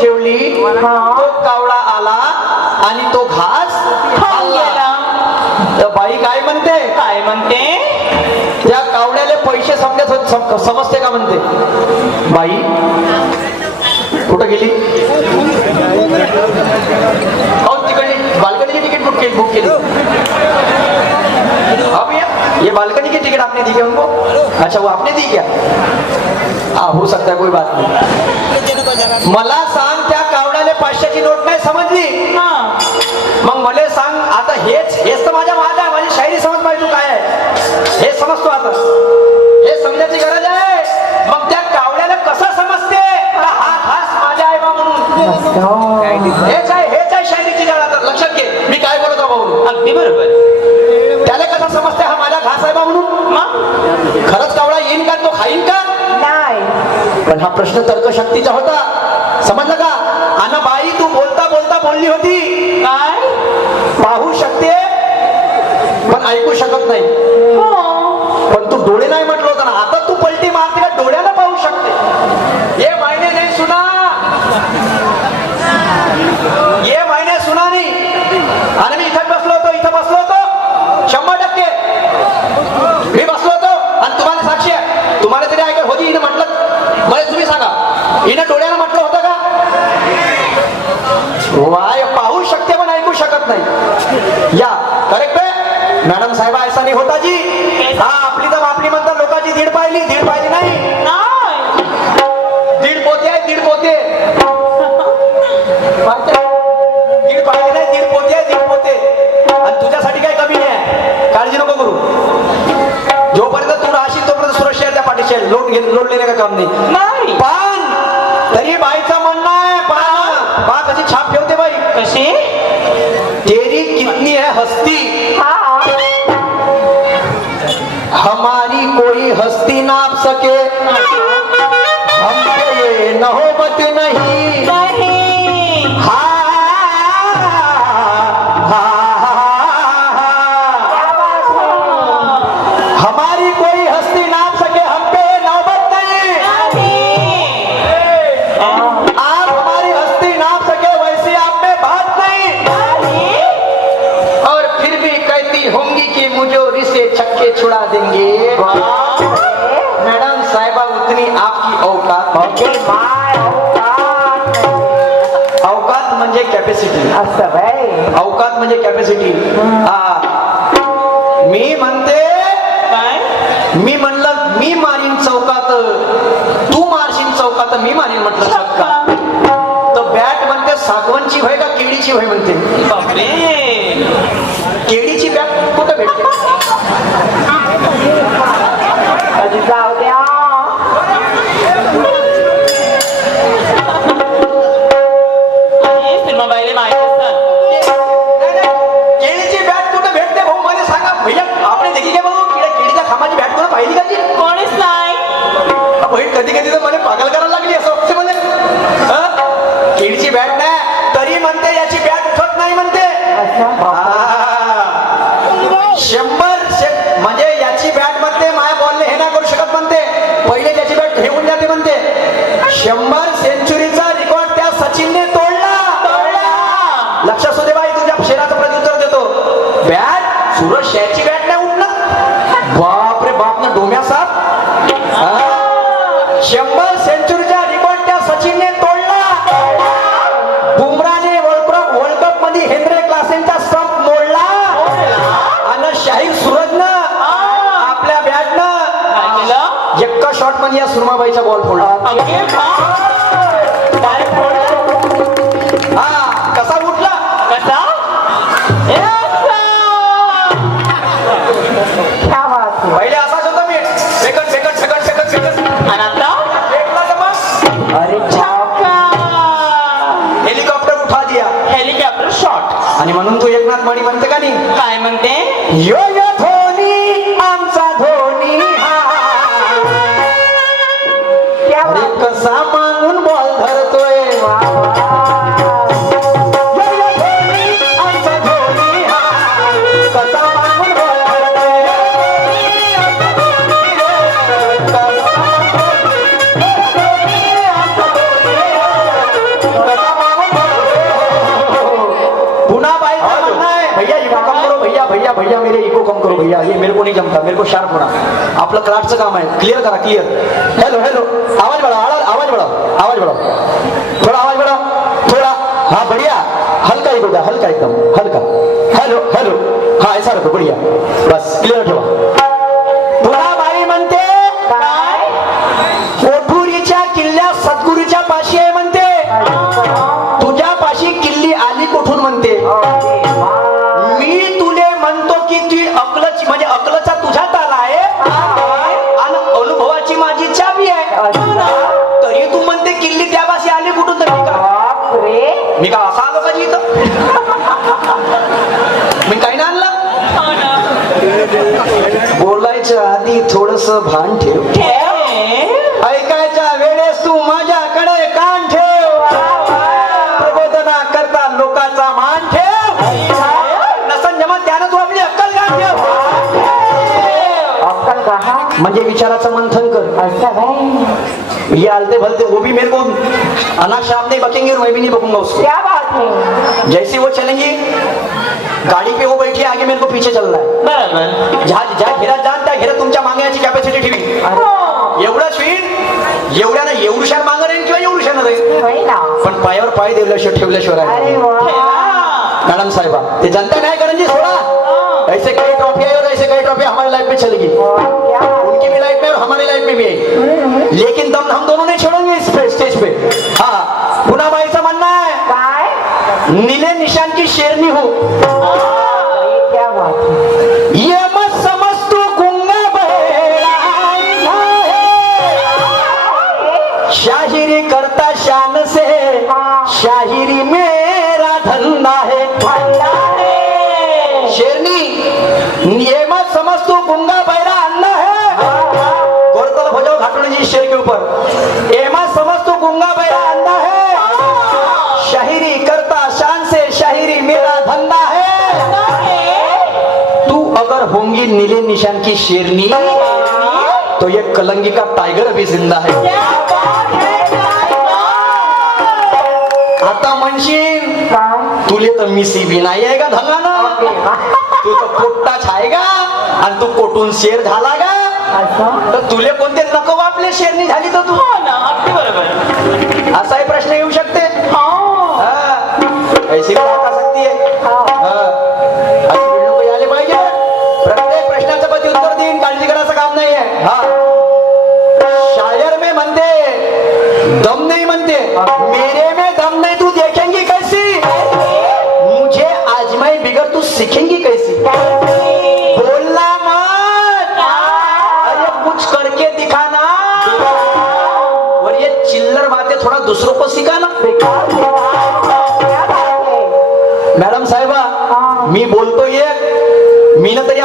ठेवली. तो कावळा आला आणि तो घास तर बाई काय म्हणते? काय म्हणते? त्या कावड्याले पैसे समजत होत- सम- समजते का म्हणते? बाई कुठं गेली? हो तिकडली बाल्कनी की टिकट बुक केली बुक केली. हाँ ये बालकनी की टिकट आपने दी क्या उनको? अच्छा वो आपने दी क्या? हाँ हो सकता है कोई बात नहीं. मला सांग त्या कावड्याने पाचशेची नोट नाही समजली. हा. मग मला सांग आता हेच हेच तर माझ्या माझ्या माझी शायरी समज पाहिजे तू काय आहे. हे समजतो आता हे समजायची गरज आहे मग त्या कावड्याला कसं समजते का हा घास माझ्या आहे बा म्हणून हेच आहे हेच आहे शायरीची गरज आता लक्षात घे मी काय बोलत आहो भाऊ अगदी बरोबर त्याला कसं समजते हा माझा घास आहे बा म्हणून मग खरंच कावडा येईन का तो खाईन का पण हा प्रश्न तर्कशक्तीचा होता. समजलं का? आणि बाई तू बोलता बोलता बोलली होती. काय? पाहू शकते पण ऐकू शकत नाही. हो. पण तू डोळे नाही म्हटलं होतं ना आता तू पलटी मारते का डोळ्याला पाहू शकते ये मायने नाही सुना ये मायने सुना नाही आणि मी इथं बसलो होतो इथं बसलो होतो शंभर टक्के मी बसलो होतो आणि तुम्हाला साक्षी आहे तुम्हाला तरी ऐकत होती हिनं म्हटलं मला तुम्ही सांगा हिनं डोळ्यानं म्हटलं होतं का वाय पाहू शकते पण ऐकू शकत नाही या करेक्ट आहे नाही होता जी. हा आपली तर आपली म्हणतात लोकांची दीड पाहिली दीड पाहिली नाही. नाही. दीड पोते आहे दीड पोते. दीड पाहिली नाही दीड पोते आहे दीड पोते. आणि तुझ्यासाठी काही कमी नाही काळजी नको करू. जोपर्यंत तू राहशील तोपर्यंत सुरक्षा त्या पाठीशी. लोट घे लोट लेणे का काम नाही. पण तरी बाईचं म्हणणं आहे पहा कशी छाप ठेवते बाई. कशी? म्हणते काय? मी म्हणलं मी मारीन चौकात तू मारशील चौकात मी मारीन म्हटलं तर बॅट म्हणते सागवानची भय का केळीची भय म्हणते? केळीची बॅट कुठं भेटते? बहीण कधी कधी तर मला सुरमाबाईचा बॉल फोडला? अगे काय फोडलं. हा कसा उठला? कसा? पहिले असाच होता मी. फेकट फेकट फेकट फेकट फेकट. आणि आता? फेकला तर मग. अरे छक्का. हेलिकॉप्टर उठा दिया. Helicopter shot. आणि म्हणून तू एकनाथ मणी म्हणते का नाही? काय म्हणते? यो आमचं काम आहे. क्लिअर करा क्लिअर हॅलो हॅलो आवाज बढ़ाओ आवाज आवाज बढ़ाओ आवाज बढ़ाओ थोड़ा आवाज बढ़ाओ थोड़ा. हा बढ़िया. हलका एक होता हलका एकदम हलका. हॅलो हॅलो हा ऐसा रखो बढ़िया. बस क्लिअर ठेवा. बोलायच्या आधी थोडस भान ठेव. ऐकायच्या वेळेस तू माझ्याकडे कान ठेव. प्रबोधना करता लोकांचा मान ठेव. नसन जमा त्यानं तू आपली अक्कल कान ठेव? अक्कल कहा म्हणजे विचाराचं मंथन कर. ये आलते भलते वो भी मेरे को अनाथ शाम नहीं बकेंगे और मैं भी नहीं बकूंगा उसको क्या बात है? जैसे वो चलेंगे गाड़ी पे वो बैठी है, आगे मेरे को पीछे चलना है। बरोबर। ज्या ज्या त्या घेरा तुमच्या मागण्याची कॅपॅसिटी ठेवी हो. एवढंच होईल एवढ्यानं एवढुशान मागं राहील किंवा एवढुशान राहील ना. पण पायावर पाय देवल्याशिवाय ठेवल्याशिवाय राहील मैडम साहिबा ते जनता न्याय करण जी थोड़ा ऐसे कई ट्रॉफी और ऐसे कई ट्रॉफी हमारी लाइफ में चलेगी क्या? उनकी भी लाइफ में और हमारी लाइफ में भी आई लेकिन दम हम दोनों नहीं छोड़ेंगे इस स्टेज पे. हाँ म्हणणं आहे काय निले निशांची शेरणी शेरनी हो. क्या गुंगा शाहिरी करता शान से. शाहिरी मेरा धंदा है. शेरनी ये मत समझ तू गुंगा बहरा अन्ना है. गोरतल भजो जाओ जी शेर के ऊपर. होंगी नीले निशान की शेरनी। तो ये कलंगी का टाइगर अभी जिंदा है। आता म्हणशील तुले तर मिसी बी नाही आहे का धंगानं तू तर पोट्टाच आहे का आणि तू कोटून शेर झाला का तर तुले कोणते नको आपले शेरनी झाली तर तू? बरोबर. असाही प्रश्न येऊ शकते? हो. हा. ऐसी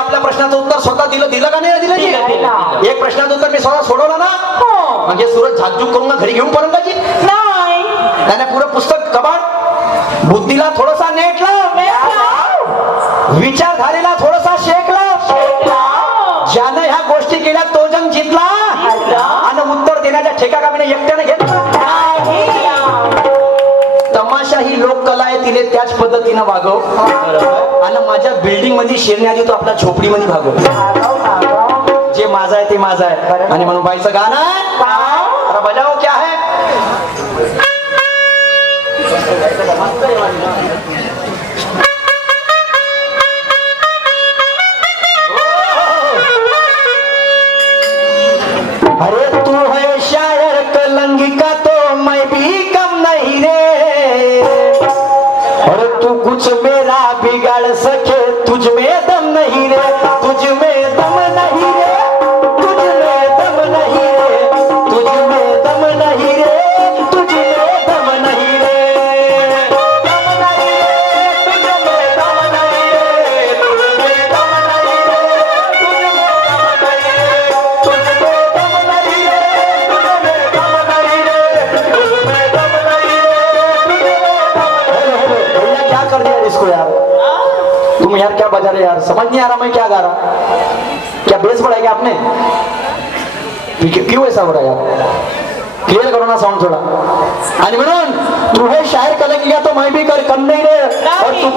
आपल्या प्रश्नाचं उत्तर स्वतः दिलं दिलं का नाही? दिलं. एक प्रश्नाचं उत्तर मी स्वतः सोडवलं ना? हो. म्हणजे सुरत झाकझूक करून घरी घेऊन पडून का? जी नाही. त्याने पुरं पुस्तक कबाड बुद्धीला थोडासा नेट लाव विचार झालेला थोडासा शेक लाव ज्यानं ह्या गोष्टी केल्या तो जंग जिंकला आणि उत्तर देण्याच्या ठेका कामीने एकट्याने घेतला. तमाशा ही लोककला आहे तिने त्याच पद्धतीनं वागव. माझ्या बिल्डिंगमध्ये शिरण्याआधी तो आपल्या झोपडीमध्ये भागव जे माझं आहे ते माझा आहे. आणि म्हणून बाईचं गाणं आहे. बजाव क्या है समझ नहीं आ रहा मैं क्या गा रहा क्या बेस बढ़ाया क्या आपने? क्यों ऐसा हो रहा है क्लियर करो ना साउंड थोड़ा। आणि म्हणून तू हे शायर कलंक गया तो मैं भी कर कम नहीं रे। और तू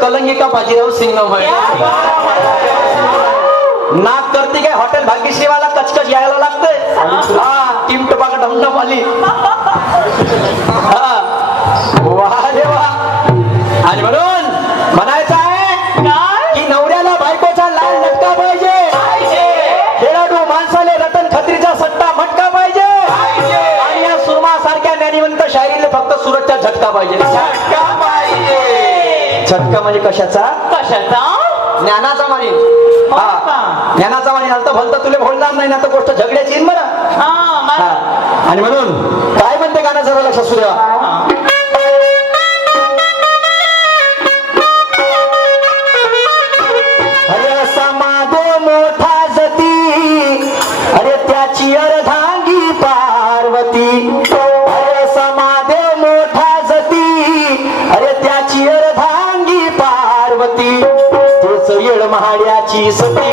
कलंगिका बाजीराव सिंह नाक करती काय? हॉटेल भाग्यश्रीवाला कचकच यायला लागतंय? हा टीम टपाका आली. आणि म्हणून म्हणायचं आहे की नवऱ्याला बायकोचा लाल लटका पाहिजे. खेळाडू माणसाने रतन खत्रीचा सट्टा मटका पाहिजे. आणि या सुरमा सारख्या ज्ञानीवंत शायरीला फक्त सुरतच्या झटका पाहिजे. झटका म्हणजे कशाचा? कशाचा? ज्ञानाचा मारीन. हा. ज्ञानाचा मारीन आलं भलता तुले भोडणार नाही ना तर गोष्ट झगड्याची बरं. आणि म्हणून काय म्हणते गाण्याचा लक्ष असू is a